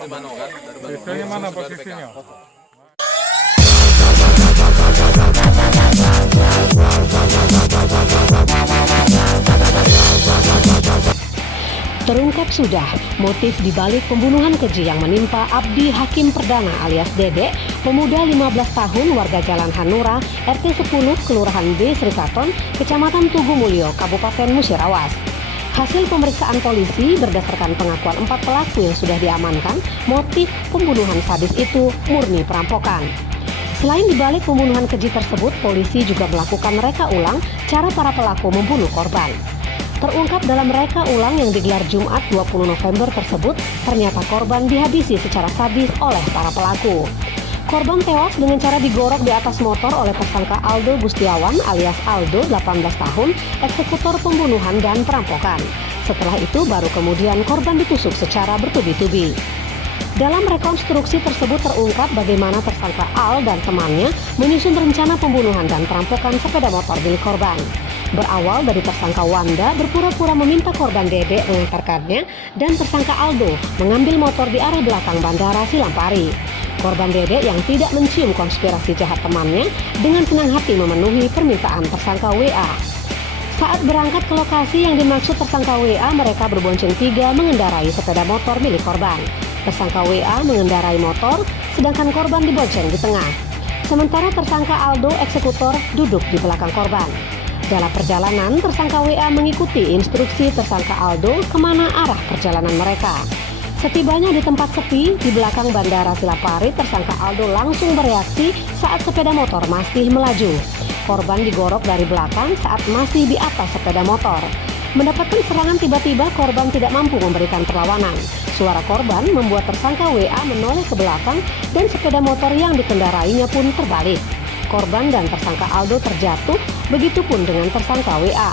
Posisinya mana posisinya? Terungkap sudah motif dibalik pembunuhan keji yang menimpa Abdi Hakim Perdana alias Dedek, pemuda 15 tahun warga Jalan Hanura, RT 10, Kelurahan B, Srikaton, Kecamatan Tugu Mulyo, Kabupaten Musirawas. Hasil pemeriksaan polisi berdasarkan pengakuan 4 pelaku yang sudah diamankan, motif pembunuhan sadis itu murni perampokan. Selain dibalik pembunuhan keji tersebut, polisi juga melakukan reka ulang cara para pelaku membunuh korban. Terungkap dalam reka ulang yang digelar Jumat 20 November tersebut, ternyata korban dihabisi secara sadis oleh para pelaku. Korban tewas dengan cara digorok di atas motor oleh tersangka Aldo Gustiawan alias Aldo, 18 tahun, eksekutor pembunuhan dan perampokan. Setelah itu baru kemudian korban ditusuk secara bertubi-tubi. Dalam rekonstruksi tersebut terungkap bagaimana tersangka Al dan temannya menyusun rencana pembunuhan dan perampokan sepeda motor milik korban. Berawal dari tersangka Wanda berpura-pura meminta korban Dedek mengantarkannya dan tersangka Aldo mengambil motor di arah belakang Bandara Silampari. Korban Dedek yang tidak mencium konspirasi jahat temannya dengan senang hati memenuhi permintaan tersangka WA. Saat berangkat ke lokasi yang dimaksud tersangka WA, mereka berbonceng 3 mengendarai sepeda motor milik korban. Tersangka WA mengendarai motor, sedangkan korban dibonceng di tengah. Sementara tersangka Aldo, eksekutor, duduk di belakang korban. Dalam perjalanan, tersangka WA mengikuti instruksi tersangka Aldo kemana arah perjalanan mereka. Setibanya di tempat sepi di belakang Bandara Silampari, tersangka Aldo langsung bereaksi saat sepeda motor masih melaju. Korban digorok dari belakang saat masih di atas sepeda motor. Mendapatkan serangan tiba-tiba, korban tidak mampu memberikan perlawanan. Suara korban membuat tersangka WA menoleh ke belakang dan sepeda motor yang dikendarainya pun terbalik. Korban dan tersangka Aldo terjatuh, begitupun dengan tersangka WA.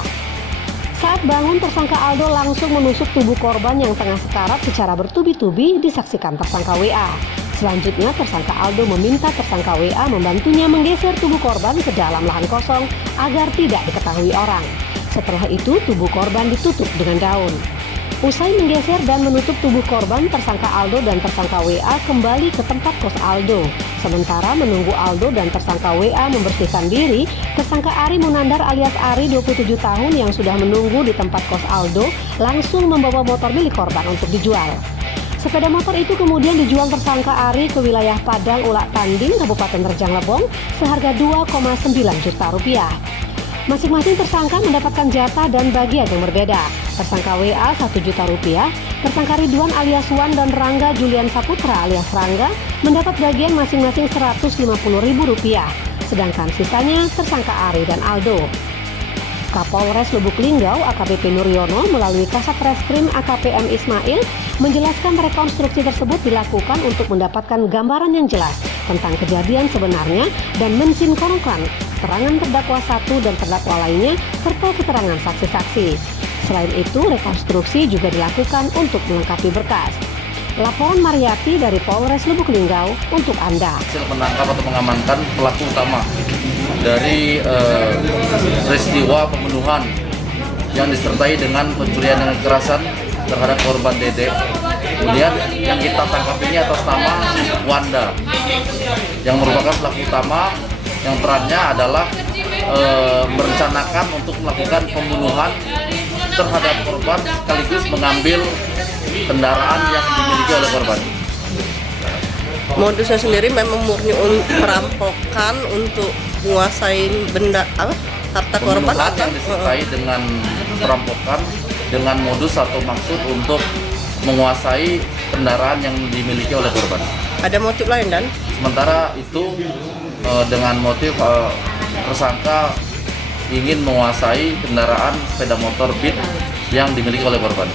Saat bangun, tersangka Aldo langsung menusuk tubuh korban yang tengah sekarat secara bertubi-tubi, disaksikan tersangka WA. Selanjutnya, tersangka Aldo meminta tersangka WA membantunya menggeser tubuh korban ke dalam lahan kosong agar tidak diketahui orang. Setelah itu, tubuh korban ditutup dengan daun. Usai menggeser dan menutup tubuh korban, tersangka Aldo dan tersangka WA kembali ke tempat kos Aldo. Sementara menunggu Aldo dan tersangka WA membersihkan diri, tersangka Ari Munandar alias Ari, 27 tahun yang sudah menunggu di tempat kos Aldo langsung membawa motor milik korban untuk dijual. Sepeda motor itu kemudian dijual tersangka Ari ke wilayah Padang Ulak Tanding, Kabupaten Rejang Lebong seharga 2,9 juta rupiah. Masing-masing tersangka mendapatkan jatah dan bagian yang berbeda. Tersangka WA 1 juta rupiah, tersangka Ridwan alias Wan dan Rangga Julian Saputra alias Rangga mendapat bagian masing-masing 150.000 rupiah. Sedangkan sisanya tersangka Ari dan Aldo. Kapolres Lubuk Linggau AKBP Nuryono melalui Kasat Reskrim AKP M Ismail menjelaskan rekonstruksi tersebut dilakukan untuk mendapatkan gambaran yang jelas tentang kejadian sebenarnya dan mensinkronkan keterangan terdakwa 1 dan terdakwa lainnya serta keterangan saksi-saksi. Selain itu, rekonstruksi juga dilakukan untuk melengkapi berkas. Laporan Mariati dari Polres Lubuk Linggau untuk Anda. Hasil menangkap atau mengamankan pelaku utama dari peristiwa pembunuhan yang disertai dengan pencurian dengan kekerasan terhadap korban Dedek. Kemudian yang kita tangkap ini atas nama Wanda, yang merupakan pelaku utama yang perannya adalah merencanakan untuk melakukan pembunuhan terhadap korban sekaligus mengambil kendaraan yang dimiliki oleh korban. Modusnya sendiri memang murni perampokan untuk menguasai benda harta korban atau yang disertai dengan perampokan dengan modus atau maksud untuk menguasai kendaraan yang dimiliki oleh korban. Ada motif lain dan? Sementara itu dengan motif tersangka ingin menguasai kendaraan sepeda motor Beat yang dimiliki oleh korban.